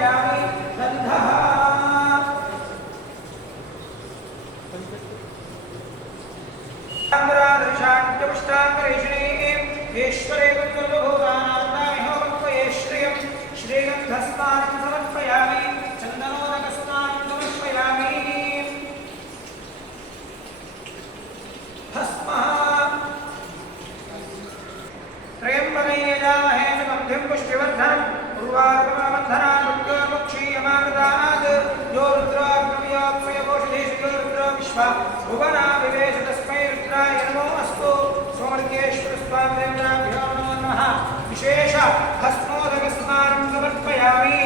समर्पयामि गन्धः ईश्वरे श्रीगन्धस्नानं समर्पयामि चन्दनोदकस्नानं समर्पयामि भस्मः त्र्यम्बकैर्यामहे सुगन्धिं पुष्टिवर्धनम् उर्वारुकमवन्धनान् रुद्रोमुक्षीयमागतात् यो रुद्राग्नव्योऽप्ययोषधीषु यो रुद्रो विश्वा भुवना विवेश तस्मै रुद्राय नमो अस्तु सोमलिङ्गेश्वरस्वामिदेवताभ्यो नमो नमः विशेष भस्मोदकस्नानं समर्पयामि